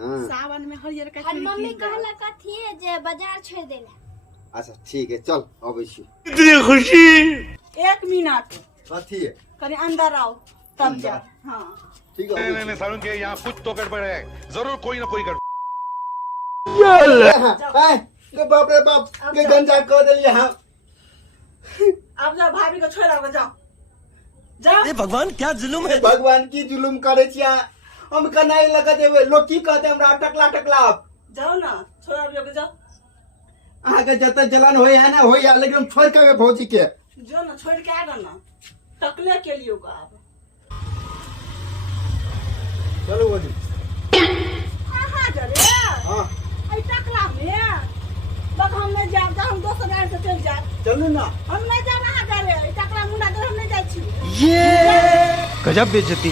सावन में हरियर का और मम्मी कहला कथी है जे बाजार छोड़ देला। अच्छा ठीक है चल अबै छी। इतनी खुशी। 1 मिनट कथी है कहीं अंदर आओ तब अंदर। जा। हाँ ठीक है नहीं सारुण के यहाँ कुछ तो गड़बड़ है, जरूर कोई ना कोई गड़बड़। के बाप रे बाप के गंजा कर देलिए हां। अब जाओ भाभी को छोड़ आओ जाओ जाओ। भगवान क्या जुलुम है। भगवान की जुलुम करे छिया हम कनाई लगा देबे लोग की कहते हमरा टकला टकला। जाओ ना छोड़ आओ जाओ। आगे जते जलन होई है ना होई है लेकिन हम छोड़ के भौजी के जो ना छोड़ के आएगा ना टकले के लिए होगा आप। चलो भौजी। कहाँ जा रे? हां आई टकला में बक हम नहीं जा हम दोसर गाड़ी से चल जा। चलू ना हम नहीं जाना है जा रे टकला मुंडा हम नहीं जाई छी। ये गजब बेइज्जती।